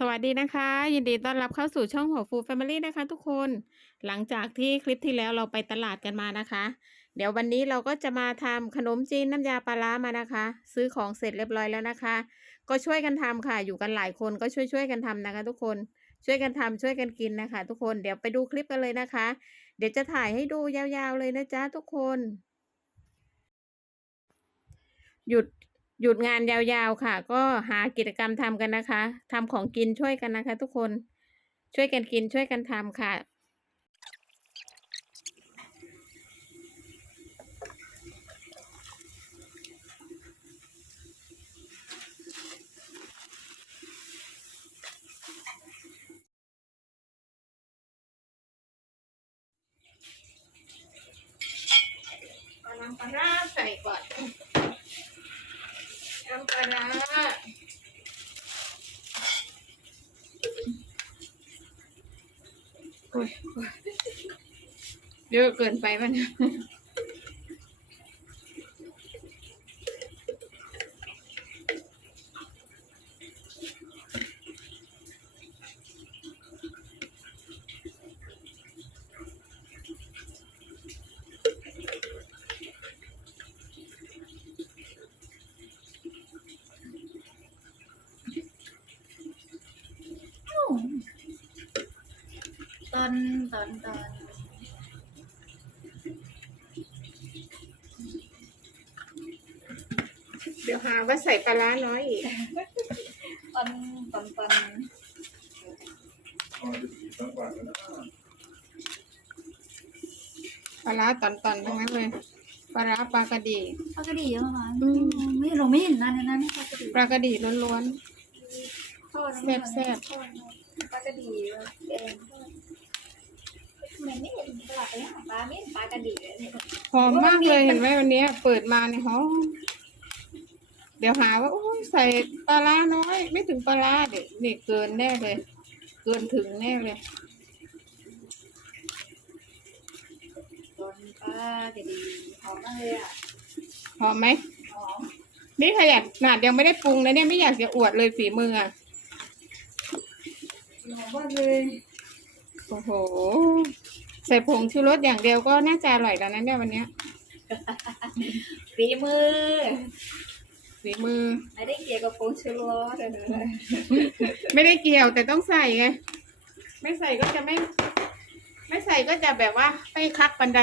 สวัสดีนะคะ ยินดีต้อนรับเข้าสู่ช่องหัวฟูแฟมิลี่นะคะ ทุกคนหลังจากที่คลิปที่แล้วเราไปตลาดกันมานะคะ เดี๋ยววันนี้เราก็จะมาทำขนมจีนน้ำยาปลาร้ามานะคะ ซื้อของเสร็จเรียบร้อยแล้วนะคะ ก็ช่วยกันทำค่ะ อยู่กันหลายคนก็ช่วยช่วยกันทำนะคะ ทุกคนช่วยกันทำช่วยกันกินนะคะ ทุกคนเดี๋ยวไปดูคลิปกันเลยนะคะ เดี๋ยวจะถ่ายให้ดูยาวๆเลยนะจ๊ะทุกคน หยุด หยุดงานยาวๆค่ะ ก็หากิจกรรมทำกันนะคะ ทำของกินช่วยกันนะคะ ทุกคน ช่วยกันกินช่วยกันทำค่ะ เอาน้ำปลาร้าใส่ก่อน น้ำปลาร้าโอ้ยเยอะเกินไปมันย ต อนตอนตอนเดี๋ยวหาว่าใส่ปลาร้าน้อยอีกตอนตอนตอนปลาร้าตอนๆทั้งนั้นเลยปลาร้าปลากระดีปลากระดีเหรอะอืมไม่เราไม่เห็นนานในนั้นปลากระดีปลากระดีล้วนทอดแซ่บแซ่บปลากระดีแดง ไมไม่เห็นตลาดไปหาปลาไม่เห็นปลากระดีเลยเนี่ยๆหอมมากเลยเห็นไหมวันนี้เปิดมาเนี่ยหอมเดี๋ยวหาว่าโอ้ยใส่ปลาร้าน้อย ไม่ถึงปลาร้าเด็กนี่เกินแน่เลย เกินถึงแน่เลยตอนปลากระดีหอมมากเลยอะหอมไหมหอมนี่ขยันขนาดยังไม่ได้ปรุงนะเนี่ยไม่อยากจะอวดเลยฝีมืออะหอมมากเลยโอ้โห ใส่ผงชูรสอย่างเดียวก็น่าจะอร่อยแล้วนะเนี่ยวันเนี้ยฝีมือฝีมือ ไม่ได้เกี่ยวกับผงชูรสเลยไม่ได้เกี่ยวแต่ต้องใส่ไงไม่ใส่ก็จะไม่ ไม่ใส่ก็จะแบบว่าไม่คักบันได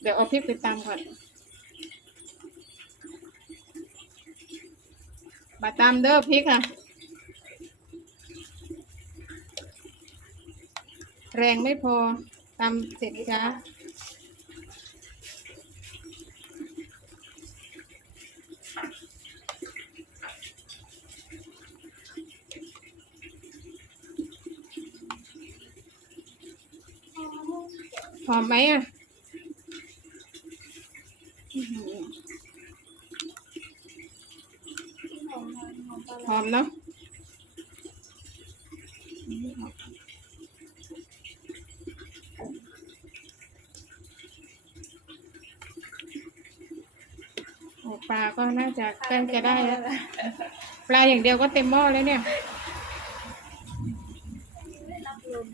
เดี๋ยวเอาพริกไปตำก่อนมาตำเด้อพริกอะ แรงไม่พอตำเสร็จช้าหอมไหมอะหอมเนาะ ปลาก็น่าจะใกล้จะได้แล้วปลาอย่างเดียวก็เต็มหม้อแล้วเนี่ยรับลม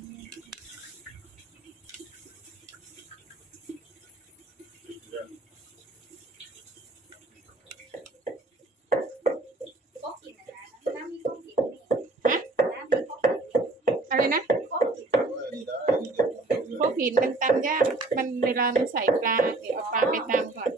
ก็กินนะน้ำมีก็กินนี่ฮะน้ำมีก็กินอะไรนะก็กินพวกหินมันตำยาก มันเวลามันใส่ปลาเดี๋ยวเอาปลาไปตำก่อน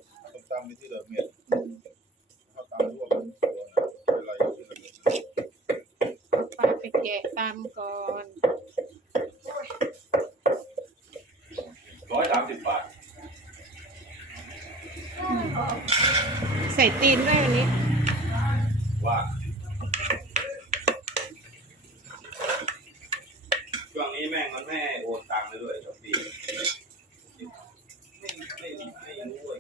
ใส่ตีนด้วยวันนี้ ว่าช่วงนี้แม่งมันไม่ให้โอนตังค์เลยด้วยครับพี่ไม่ไม่มีไม่รู้เลย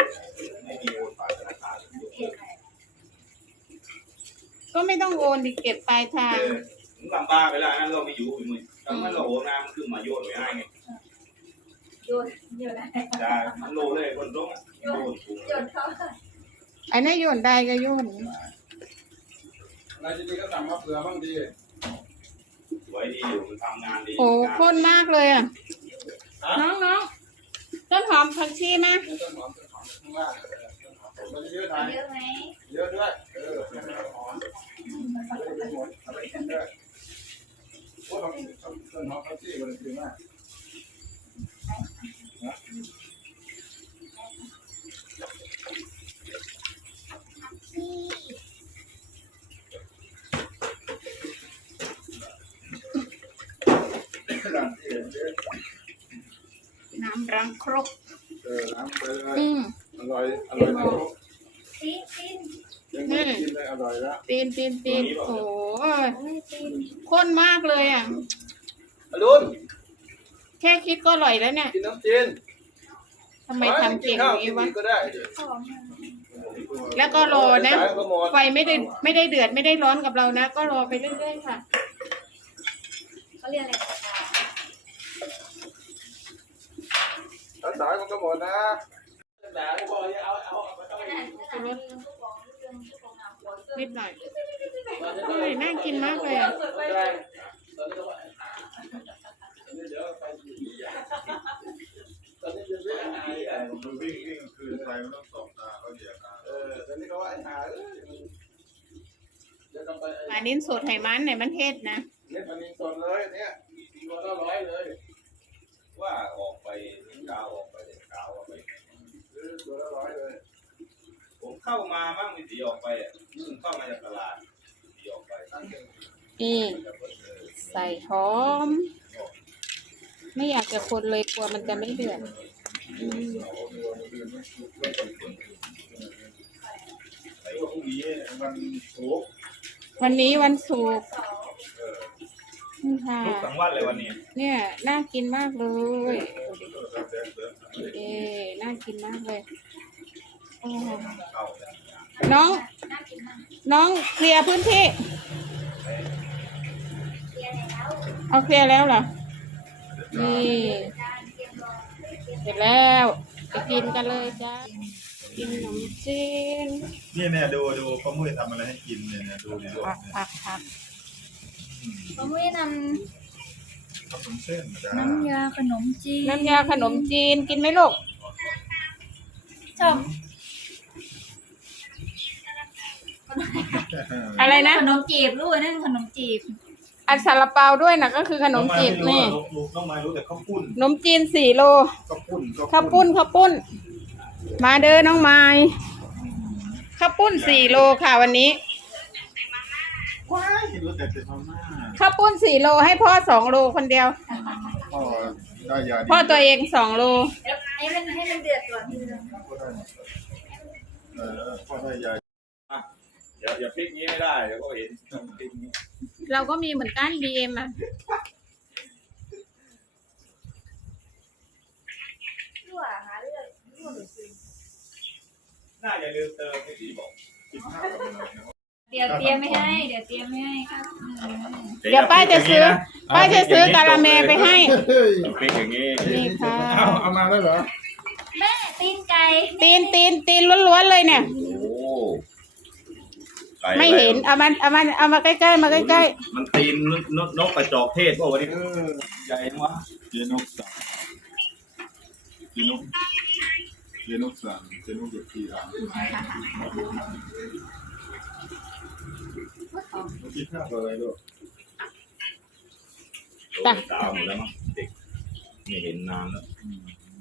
ไม่มีโอนผ่านธนาคารเลยก็ไม่ต้องโอนดิเก็บปลายทางเออถึงลำบากเวลานั้นเราไม่อยู่อีกมึงทำให้เราโอนน้ำมันขึ้นมาโยนไว้ให้ไงโยนโยอะไรได้มันโลเลยคนตรงอะโยนถุง โยนเข้า ไอ้นั่นโยนได้ก็โยนอะไรจะดีก็สั่งมาเผื่อบ้างดีสวยดีอยู่มันทำงานดีโอ้ข้นมากเลยอะฮะน้องน้องต้นหอมผักชีไหมต้นหอมต้นหอมข้างล่างเออต้นหอมมันจะเยอะหน่อยเยอะไหมเยอะด้วยเออให้มันหอมเอาไปหมดเอาไปกินด้วยโอ้ต้นต้นหอมเขาซี่มันดีมากำรังครกเออน้ำไปเลยอืมอร่อยอร่อยนะซีซีนยังไม่ได้กินเลยอร่อยแล้วตีนตีนตีนโอ้โหโอ้ยซีนข้นมากเลยอะ อรุณแค่คิดก็อร่อยแล้วเนี่ยกินน้ำจีนทำไมทำเก่งอย่างนี้วะ ก็ได้หอมอะแล้วก็รอนะขายก็หมดไฟไม่ได้ไม่ได้เดือดไม่ได้ร้อนกับเรานะ ก็รอไปเรื่อยๆค่ะเขาเรียกอะไร ตาสายมันก็หมดนะด่าก็พอเอาเอานิดหน่อยอร่อยน่ากินมากเลยอะเดี๋ยวไปอยู่ที่ใหญ่ตอนนี้จะวิ่งหาใหญ่มันวิ่งวิ่งคืนไปมันต้องสองตาเขาเหยียตาเออตอนนี้ก็ว่าไอ้หาเอ้ยปลานิ้นสดไหมันไหนมันเทศนะ เนี่ยมันมีสดเลยเนี่ยตัวละร้อยเลย ว่าออกไปกาวออกไปกาวออกไป ซื้อตัวละร้อยเลย ผมเข้ามามั่งมีสี ออกไปอะเพิ่งเข้ามาจากตลาดสีออกไปตั้งหนึ่งนี่ใส่หอม ไม่อยากจะคนเลยกลัวมันจะไม่เดือดอืมไอ้พวกนี้มันถูกวันนี้วันศุกร์สองนี่ค่ะทุกสังวันเลยวันนี้ เนี่ยน่ากินมากเลยเดินเดินเอ๊น่ากินมากเลยโอ้เข้า น้องน่ากินมากน้องเคลียร์พื้นที่เรียนแล้วเอาเคลียร์แล้วเหรอ นี่จานเตรียมรอเสร็จแล้วไปกินกันเลยจ้ากินขนมจีนนี่เนี่ยดูดูเขามุ้ยทำอะไรให้กินเนี่ยดูดิดูผักผักผักเขาไม่นขนมเส้นจ้าำน้ำยาขนมจีนน้ำยาขนมจีนกินไหมลูกชอบ อะไรนะ ขนมจีบลูกนั่นขนมจีบอันซาลาเปาด้วยนะก็คือขนมจีบนี่น้องไม้รู้แต่ข้าวปุ้นขนมจีนสี่โลข้าวปุ้นข้าวปุ้นข้าวปุ้น มาเด้อน้องไม้ข้าวปุ้นสี่โลค่ะวันนี้ว้ายรู้แต่เป็นมาม่าข้าวปุ้นสี่โลให้พ่อสองโลคนเดียว พ่อได้ยาดีพ่อตัวเองสองโลเดี๋ยวให้มันให้มันเดือดก่อนพ่อได้เออพ่อได้ยา อย่าอย่าพลิกงี้ไม่ได้เดี๋ยวก็เห็นพลิกงี้เราก็มีเหมือนกันบีเอ็มอะรั่วหาเรื่องรั่วหรือซึมน่าอย่าลืมเติมที่พี่บอกกินข้าวกับอะไรเนี่ยเดี๋ยวเตรียมไม่ให้ เดี๋ยวเตรียมไม่ให้ครับอืมเดี๋ยวป้าจะซื้อ ป้าจะซื้อกะละแมไปให้เฮ้ยพลิกอย่างงี้นี่ค่ะเอาเอามาแล้วเหรอแม่ตีนไก่ตีนตีนตีนล้วนๆเลยเนี่ยโอ้ ก่ไม่เห็น เอามันเอามันเอามาใกล้ๆมาใกล้มันตีนนกนกนกกระจอกเทศพวกวันนี้เออใหญ่วะเจนกสันเจนกเจนกสันเจนกเดือดทีอะกินข้าวกับอะไรด้วยโตเป็นสาวหมดแล้วมั้งเด็กไม่เห็นนานแล้ว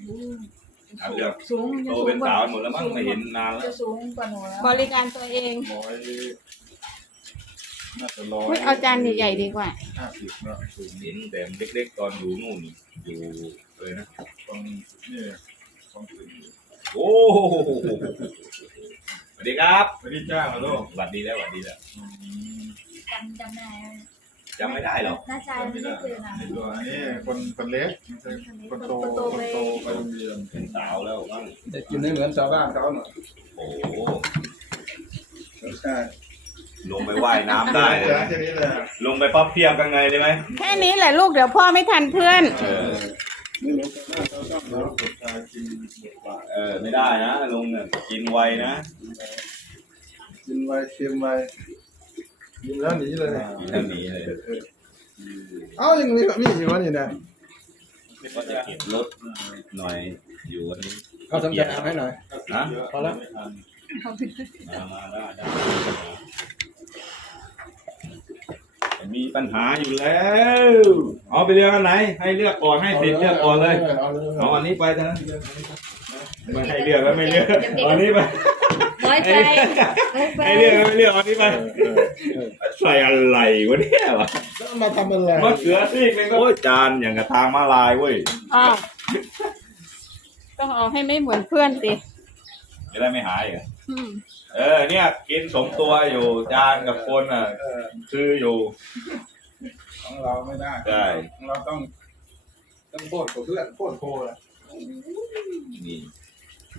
เอาเรื่องสูงโตเป็นสาวหมดแล้วมั้งไม่เห็นนานแล้วจะสูงกว่าหนูแล้วๆบริการตัวเองร้อยน่าจะร้อยอุ๊ยเอาจานใหญ่ๆดีกว่า ห้าสิบนะสูงเห็นแต่เล็กๆตอนอยู่นู่นอยู่เลยนะ ตรงนี่ตรงถึงโอ้โหสวัสดีครับ ไม่ได้จ้างมาลูกสวัสดีแล้วสวัสดีแล้ว จำจำได้ จำไม่ได้หรอกน้าชายไม่ได้เจอนะไอ้ตัวนี้คนคนเล็กไม่ใช่คนโตคนโตไปโรงเรียนเป็นสาวแล้วมั้งจะกินให้เหมือนชาวบ้านเขาหน่อยโอ้โหใช่ลงไปว่ายน้ำได้เลยจ้านะแค่นี้แหละลงไปพับเพียบข้างในเลยไหมแค่นี้แหละลูกเดี๋ยวพ่อไม่ทันเพื่อนเออนี่หนูชาวบ้านเขาต้องแล้วกดตากินหมดปากเออไม่ได้นะลงเนี่ยกินไวนะ กินไวเค็มไว ยิงแล้วหนีเลยมีท่านนี้เลยเอ้ายังมีแบบนี้อยู่วะนี่นะก็จะเก็บรถหน่อยอยู่วันนี้เอาสำใจเอาให้หน่อยนะพอแล้วมามาได้ได้มีปัญหาอยู่แล้ว เอาไปเลือกอันไหน ให้เลือกก่อนให้สิทธิ์เลือกก่อนเลย เอาเลยเอาอันนี้ไปเถอะไม่ให้เลือกแล้วไม่เลือกเอาอันนี้ไปน้ อยใจน้อยใจให้เลือกแล้วไม่เลือกเอาอันนี้ไปใส่อะไรวะเนี่ยวะแล้วมาทำอะไรมะเขือซีกนึงก็โอ้ยจานอย่างกับทางมาลายเว้ยอ้าวต้องเอาให้ไม่เหมือนเพื่อนสิจะได้ไม่หายเหรออืมเออเนี่ย กินสมตัวอยู่จานกับคนอะเออคืออยู่ ของเราไม่ได้ใช่ ของเราต้องต้องโคตรกับเพื่อนโคตรโคตรอะนี่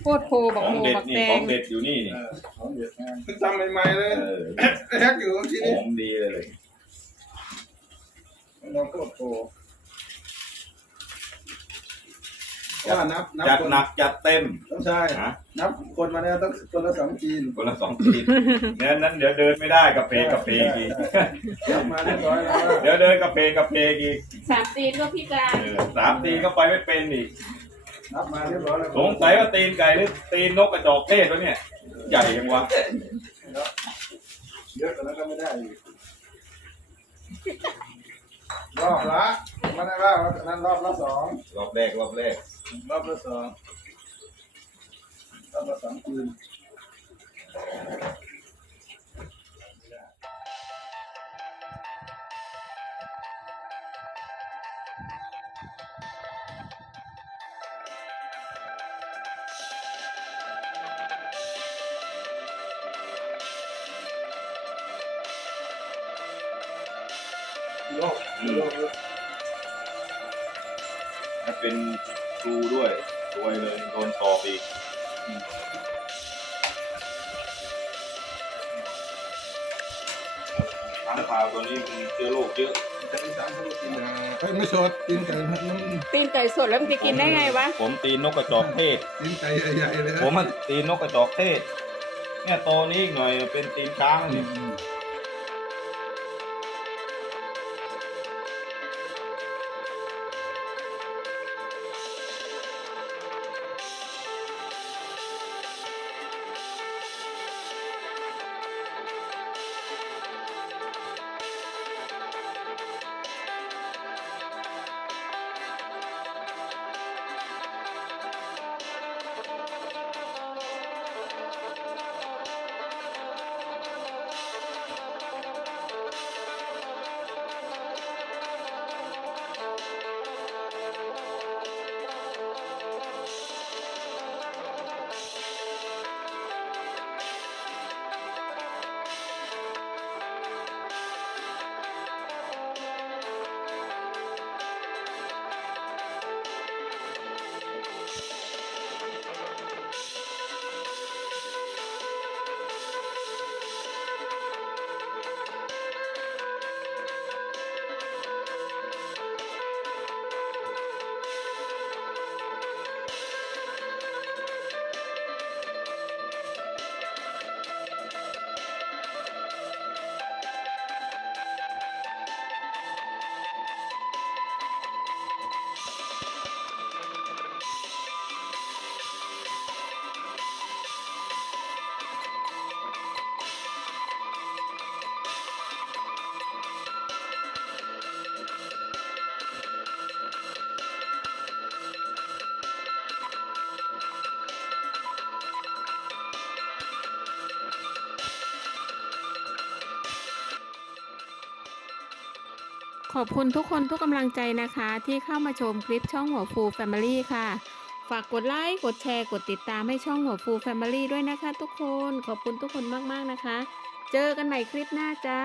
โคตรโคบอกของโมเด็ดบักนี่แดของงเด็ดอยู่นี่นี่เออของเด็ดงานเพิ่งทำใหม่ๆเลยเออแฮกอยู่เมื่อกี้หนี้อมดีเลยเราโคตรโคตรว่านับนับจัดคนหนักจัดเต็มต้องใช่นะนับคนมาแล้วต้องคนละสองจีนคนละสองทีเนี่ยนั้นเดี๋ยวเดินไม่ได้กับเพกกับเพกอีกนับมาเรียบร้อยแล้วเดี๋ยวเดินกับเพกกับเพกอีกสามตีนก็พิการเออสามตีนก็ไปไม่เป็นอีก นับมาเรียบร้อยแล้วสงสัยว่าตีนไก่หรือตีนนกกระจอกเทศวะเนี่ย ใหญ่ยังวะเยอะกว่านั้นก็ไม่ได้อีกรอบละไม่ได้ว่านั้นรอบละสองรอบแรกรอบแรกรอบละสองรอบละสองคืน โลกโลกถ้าเป็นครูด้วยรวยเลยโดนสอบอีกค้างคาวตัวนี้มันเชื้อโรคเยอะจะมีสามชนิดกินเฮ้ยไม่สดกินไก่มันมันตีนไก่สดแล้วมันจะกินได้ไงวะ ผมตีนนกกระจอกเทศกินไก่ใหญ่ๆเลยผมมันตีนนกกระจอกเทศ เนี่ยโตนี้อีกหน่อยเป็นตีนช้างนี่ ขอบคุณทุกคนทุกกำลังใจนะคะ ที่เข้ามาชมคลิปช่องหัวฟูแฟมิลี่ค่ะ ฝากกดไลค์กดแชร์กดติดตามให้ช่องหัวฟูแฟมิลี่ด้วยนะคะ ทุกคนขอบคุณทุกคนมากๆนะคะ เจอกันใหม่คลิปหน้าจ้า